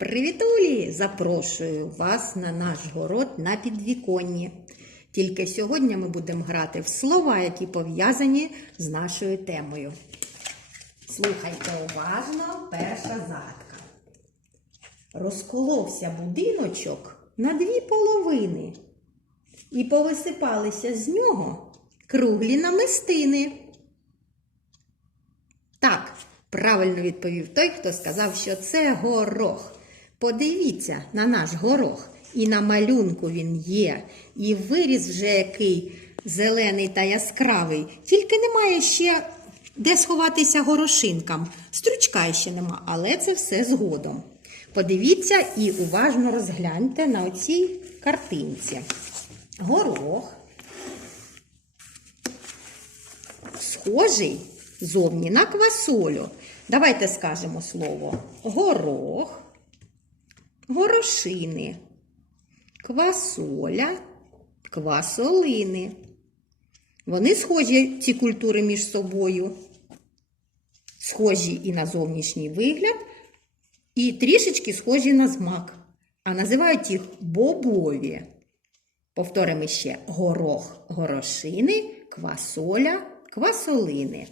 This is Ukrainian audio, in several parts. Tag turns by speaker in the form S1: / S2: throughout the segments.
S1: Привітулі! Запрошую вас на наш город на підвіконні. Тільки сьогодні ми будемо грати в слова, які пов'язані з нашою темою. Слухайте уважно, перша загадка. Розколовся будиночок на дві половини, і повисипалися з нього круглі намистини. Так, правильно відповів той, хто сказав, що це горох. Подивіться на наш горох. І на малюнку він є, і виріс вже який зелений та яскравий. Тільки немає ще де сховатися горошинкам. Стручка ще нема, але це все згодом. Подивіться і уважно розгляньте на оцій картинці. Горох схожий зовні на квасолю. Давайте скажемо слово горох, горошини, квасоля, квасолини. Вони схожі, ці культури між собою. Схожі і на зовнішній вигляд, і трішечки схожі на смак. А називають їх бобові. Повторимо ще горох, горошини, квасоля, квасолини.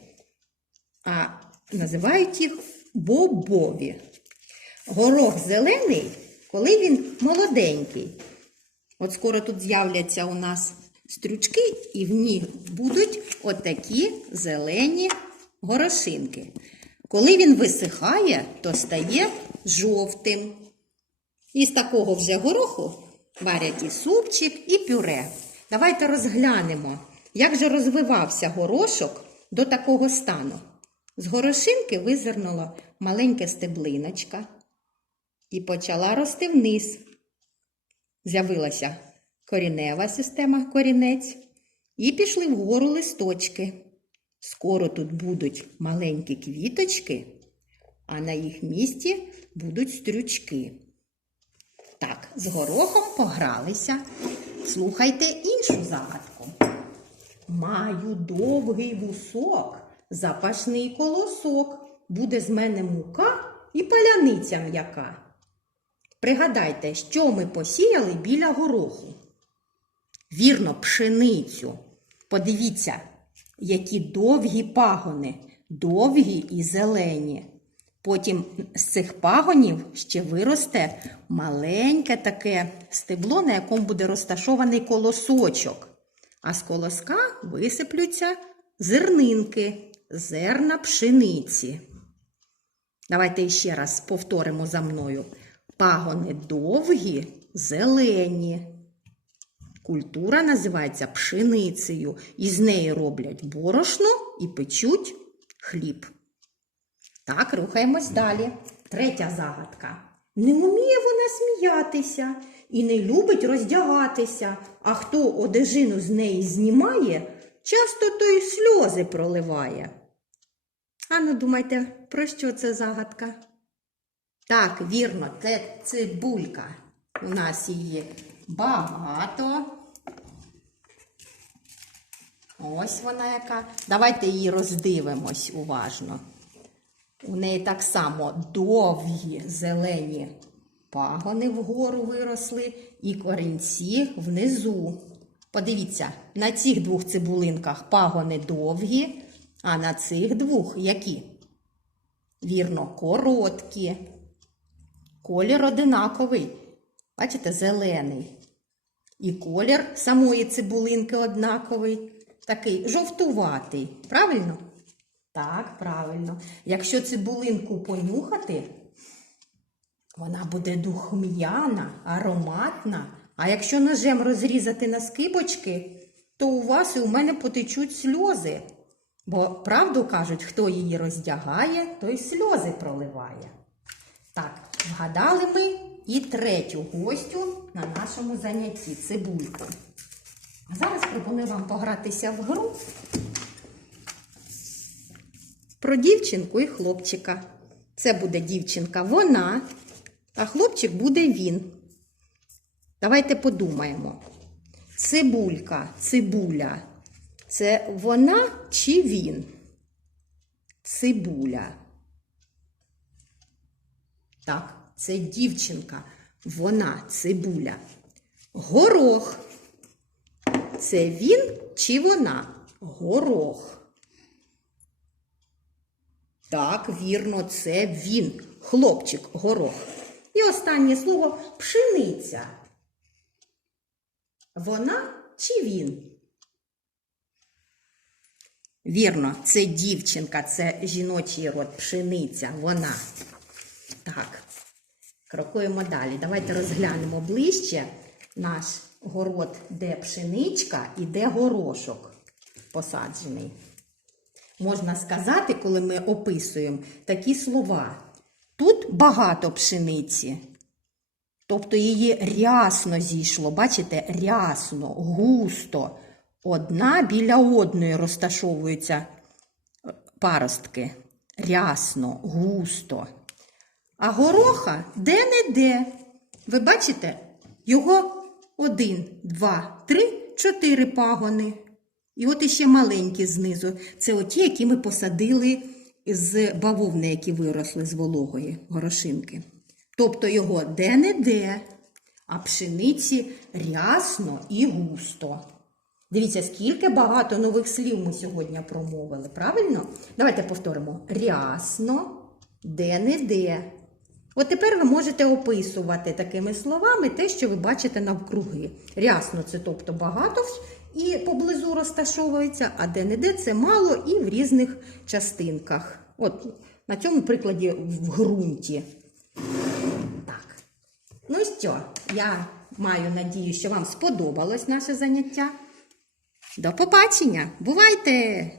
S1: А називають їх бобові. Горох зелений, коли він молоденький. От скоро тут з'являться у нас стрючки, і в них будуть отакі зелені горошинки. Коли він висихає, то стає жовтим. Із такого вже гороху варять і супчик, і пюре. Давайте розглянемо, як же розвивався горошок до такого стану. З горошинки визирнула маленька стеблиночка і почала рости вниз. З'явилася корінева система корінець, і пішли вгору листочки. Скоро тут будуть маленькі квіточки, а на їх місці будуть стрючки. Так, з горохом погралися. Слухайте іншу загадку. Маю довгий вусок, запашний колосок, буде з мене мука і паляниця м'яка. Пригадайте, що ми посіяли біля гороху. Вірно, пшеницю. Подивіться, які довгі пагони, довгі і зелені. Потім з цих пагонів ще виросте маленьке таке стебло, на якому буде розташований колосочок. А з колоска висиплються зернинки, зерна пшениці. Давайте ще раз повторимо за мною. Пагони довгі, зелені. Культура називається пшеницею. Із неї роблять борошно і печуть хліб. Так, рухаємось далі. Третя загадка. Не вміє вона сміятися і не любить роздягатися, а хто одежину з неї знімає, часто то й сльози проливає. А ну думайте, про що це загадка? Так, вірно, це цибулька. У нас її багато. Ось вона яка. Давайте її роздивимось уважно. У неї так само довгі зелені пагони вгору виросли і корінці внизу. Подивіться, на цих двох цибулинках пагони довгі, а на цих двох які? Вірно, короткі. Колір одинаковий. Бачите, зелений. І колір самої цибулинки однаковий, такий жовтуватий. Правильно? Так, правильно. Якщо цибулинку понюхати, вона буде духм'яна, ароматна. А якщо ножем розрізати на скибочки, то у вас і у мене потечуть сльози. Бо правду кажуть, хто її роздягає, той сльози проливає. Так, вгадали ми і третю гостю на нашому занятті цибульку. Зараз пропоную вам погратися в гру про дівчинку і хлопчика. Це буде дівчинка вона, а хлопчик буде він. Давайте подумаємо. Цибулька, цибуля. Це вона чи він? Цибуля. Так, це дівчинка. Вона цибуля. Горох. Це він чи вона? Горох. Так, вірно, це він. Хлопчик, горох. І останнє слово пшениця. Вона чи він? Вірно, це дівчинка, це жіночий род, пшениця, вона. Так, крокуємо далі. Давайте розглянемо ближче наш город, де пшеничка і де горошок посаджений. Можна сказати, коли ми описуємо такі слова. Тут багато пшениці. Тобто її рясно зійшло, бачите, рясно, густо. Одна біля одної розташовуються паростки. Рясно, густо. А гороха де-не-де. Ви бачите, його один, два, три, чотири пагони. І от іще маленькі знизу. Це оті, які ми посадили з бавовни, які виросли з вологої горошинки. Тобто його де-не-де, а пшениці рясно і густо. Дивіться, скільки багато нових слів ми сьогодні промовили, правильно? Давайте повторимо: рясно, де-не-де. От тепер ви можете описувати такими словами те, що ви бачите навкруги. Рясно це тобто багато і поблизу розташовується, а де-не-де це мало і в різних частинках. От на цьому прикладі в ґрунті. Так. Ну що, я маю надію, що вам сподобалось наше заняття. До побачення! Бувайте!